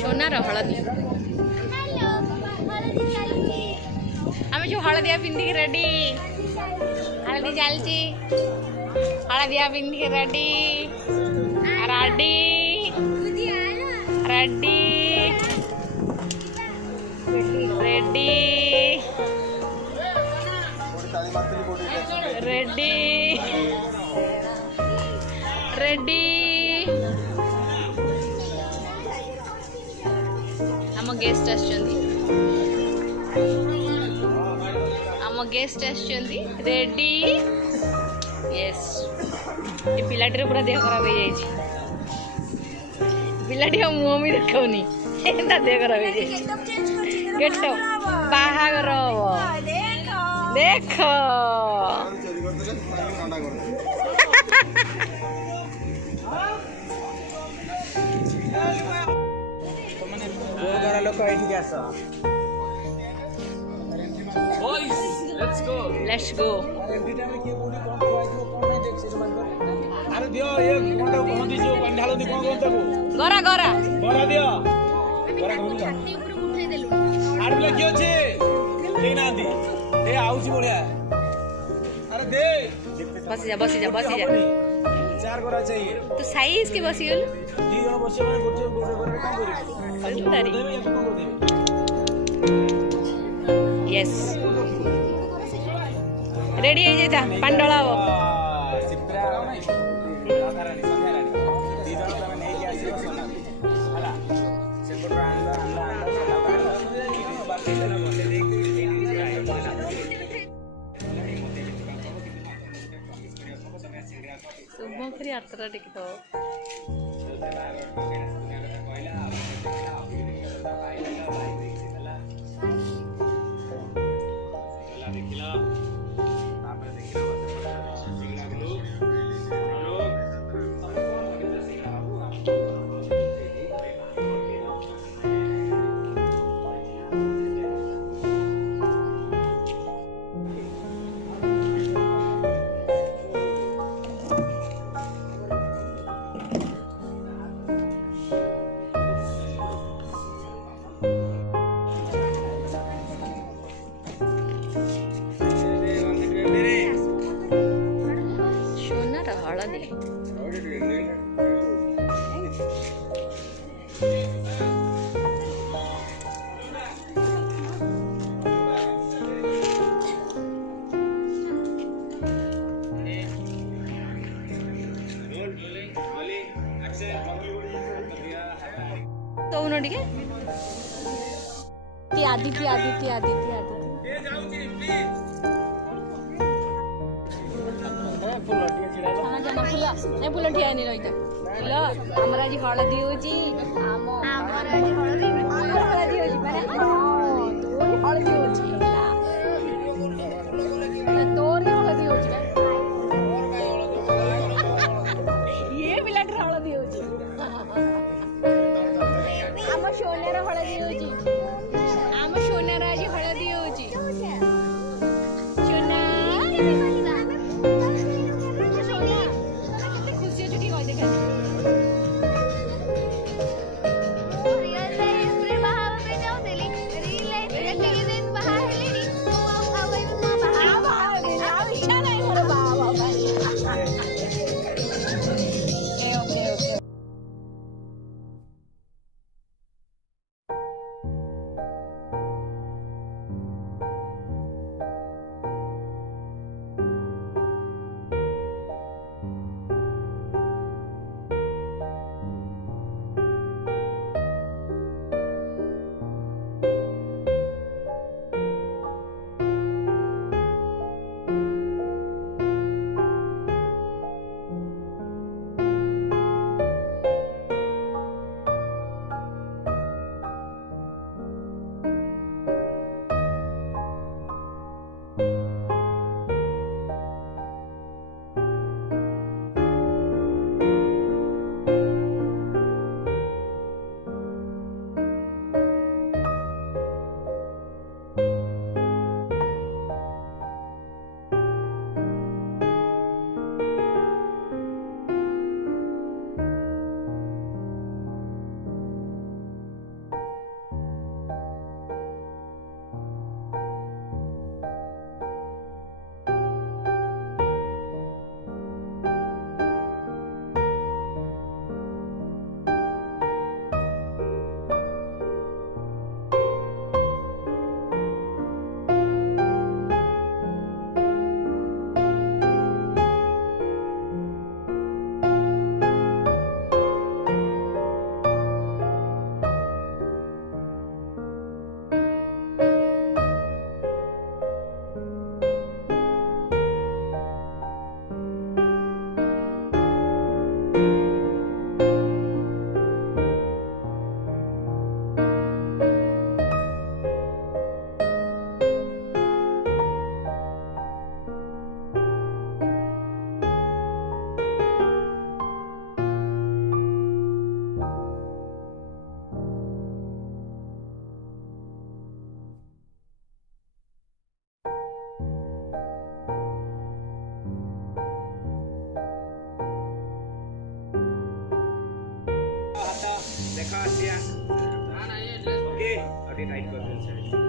सोनार हलदी आम जो हलदिया पिंधिक रेडी हलदी चलची हलदिया पिंधिक ready ready ready ready ready ready आम गेस्ट आसुच्चंदी रेडी यस ये पिलाटी पूरा देह खराब हो जाए पिलाटी मुँह भी देखनी देह खराब हो जाए गेट बाहागर देख लोक लेट्स गो गरा गरा बसी जा बसी जा बसी जा चार गोरा चाहिए तो साइज के बसी गल दी जण बसी माने गोटे गोटे गोटे काम करी यस रेडी हो जाता पंडोला हो सिप्रा नाही राधारानी संध्यारानी दी जण तमे नै के आसी सोना हला से पटरा आंदा आंदा सोना बाकी जण बसे देख शुभंकरी यात्रा टिक तो तो उन्होंने के आदित्य आदित्य आदित्य आदित्य फुल ठिया नहीं रही फुल आमर आज हलदी होची हलदी होची माने हलदी होची तोर हलदी होची ये बिलाट हलदी होची आम सोनार हलदी होची आम सोनार आज हलदी होची देखा आसिया ओके और ये टाइट कर दें